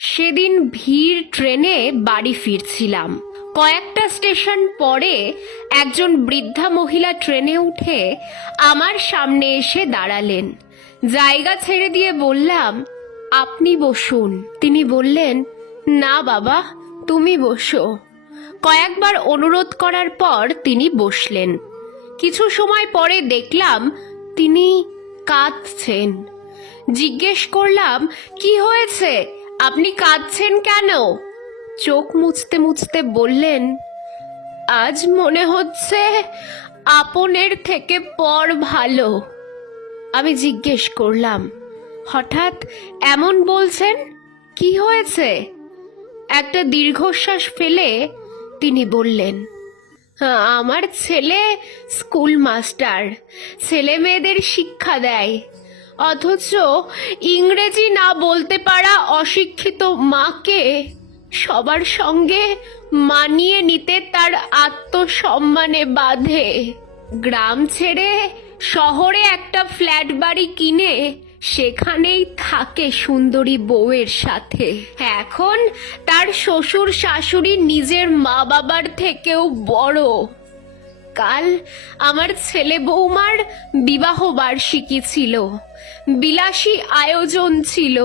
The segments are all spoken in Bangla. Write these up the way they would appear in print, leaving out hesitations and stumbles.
সেদিন ভিড় ট্রেনে বাড়ি ফিরছিলাম। কয়েকটা স্টেশন পরে একজন বৃদ্ধা মহিলা ট্রেনে উঠে আমার সামনে এসে দাঁড়ালেন। জায়গা ছেড়ে দিয়ে বললাম, আপনি বসুন। তিনি বললেন, না বাবা, তুমি বসো। কয়েকবার অনুরোধ করার পর তিনি বসলেন। কিছু সময় পরে দেখলাম তিনি কাঁদছেন। জিজ্ঞেস করলাম, কি হয়েছে, আপনি কাঁদছেন কেন? চোখ মুছতে মুছতে বললেন, আজ মনে হচ্ছে আপনের থেকে পর ভালো। আমি জিজ্ঞেস করলাম, হঠাৎ এমন বলছেন, কি হয়েছে? একটা দীর্ঘশ্বাস ফেলে তিনি বললেন, আমার ছেলে স্কুল মাস্টার, ছেলে মেয়েদের শিক্ষা দেয়, অথচ ইংরেজি না বলতে পারা অশিক্ষিত মাকে সবার সঙ্গে মানিয়ে নিতে তার আত্মসম্মানে বাধে। গ্রাম ছেড়ে শহরে একটা ফ্ল্যাট বাড়ি কিনে সেখানেই থাকে সুন্দরী বউয়ের সাথে। এখন তার শ্বশুর শাশুড়ি নিজের মা বাবার থেকেও বড়। কাল আমার ছেলে বৌমার বিবাহ বার্ষিকী ছিল, বিলাসী আয়োজন ছিল।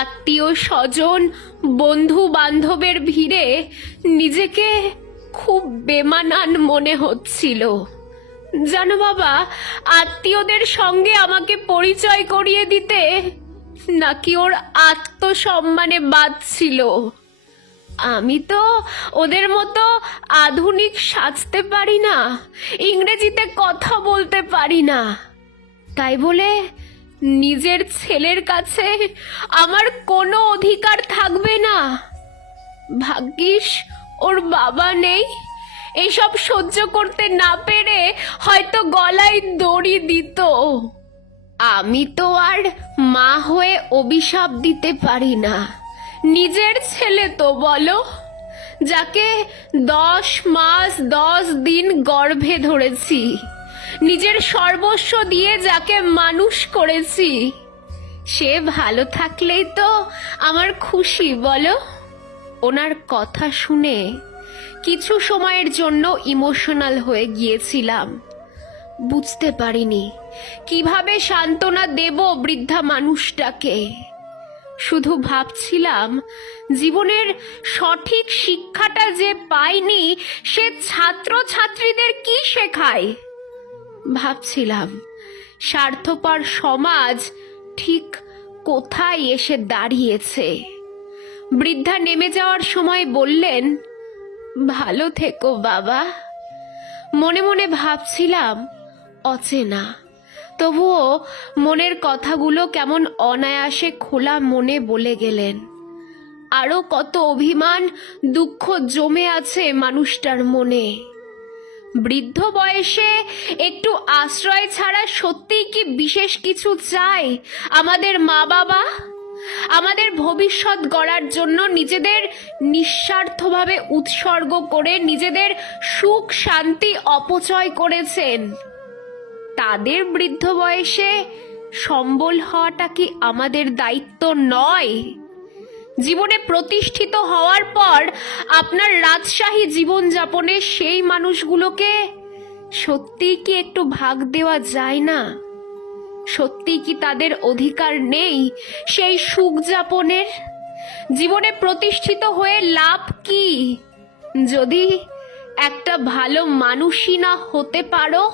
আত্মীয় স্বজন বন্ধু বান্ধবের ভিড়ে নিজেকে খুব বেমানান মনে হচ্ছিল। জানো বাবা, আত্মীয়দের সঙ্গে আমাকে পরিচয় করিয়ে দিতে নাকি ওর আত্মসম্মানে বাধছিল। আমি তো ওদের মতো আধুনিক সাজতে পারি না, ইংরেজিতে কথা বলতে পারি না, তাই বলে নিজের ছেলের কাছে আমার কোনো অধিকার থাকবে না? ভাগ্যিস ওর বাবা নেই, এসব সহ্য করতে না পেরে হয়তো গলায় দড়ি দিত। আমি তো আর মা হয়ে অভিশাপ দিতে পারি না। নিজের ছেলে তো বলো, যাকে 10 মাস 10 দিন গর্ভে ধরেছি, নিজের সর্বস্ব দিয়ে যাকে মানুষ করেছি, সে ভালো থাকলেই তো আমার খুশি বলো। ওনার কথা শুনে কিছু সময়ের জন্য ইমোশনাল হয়ে গিয়েছিলাম। বুঝতে পারিনি কিভাবে সান্ত্বনা দেব বৃদ্ধা মানুষটাকে। শুধু ভাবছিলাম, জীবনের সঠিক শিক্ষাটা যে পাইনি সে ছাত্র ছাত্রীদের কি শেখায়। ভাবছিলাম, স্বার্থপর সমাজ ঠিক কোথায় এসে দাঁড়িয়েছে। বৃদ্ধা নেমে যাওয়ার সময় বললেন, ভালো থেকো বাবা। মনে মনে ভাবছিলাম, অচেনা, তবুও মনের কথাগুলো কেমন অনায়াসে খোলা মনে বলে গেলেন। আরো কত অভিমান দুঃখ জমে আছে মানুষটার মনে। বৃদ্ধ বয়সে একটু আশ্রয় ছাড়া সত্যিই কি বিশেষ কিছু চাই আমাদের মা বাবা? আমাদের ভবিষ্যৎ গড়ার জন্য নিজেদের নিঃস্বার্থভাবে উৎসর্গ করে নিজেদের সুখ শান্তি অপচয় করেছেন। তাদের বৃদ্ধ বয়সে সম্বল হওয়াটা কি আমাদের দায়িত্ব নয়? জীবনে প্রতিষ্ঠিত হওয়ার পর আপনার রাজশাহী জীবনযাপনে সেই মানুষগুলোকে সত্যিই কি একটু ভাগ দেওয়া যায় না? সত্যি কি তাদের অধিকার নেই সেই সুখ যাপনের? জীবনে প্রতিষ্ঠিত হয়ে লাভ কি যদি একটা ভালো মানুষই না হতে পারো?